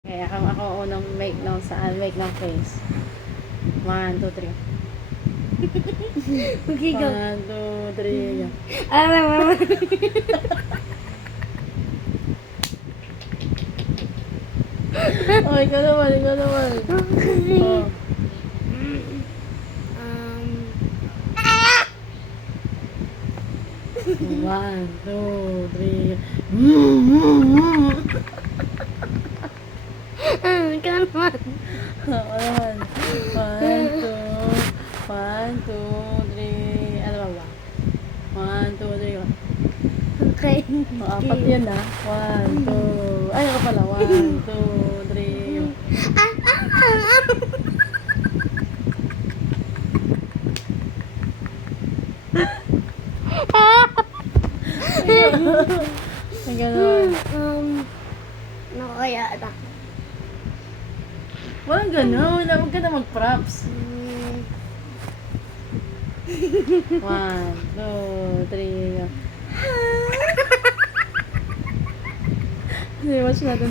Kaya ako unang make ng face. 1, 2, 3. Okay, go. 1, 2, 3. Alam mo. Oh, ikaw naman. Oh. Um, 1, 2, 3. ikaw naman. Ako naman. 1, 2, 3. Ano ba? 1, 2, 3. Okay. Apat yan ah. 1, 2. Ay, ako pala. 1, 2, 3. Ay, gano'n. Ano kaya ata? Walang gano'n. Huwag ka na mag-props. 1, 2, 3. Hindi, watch natin.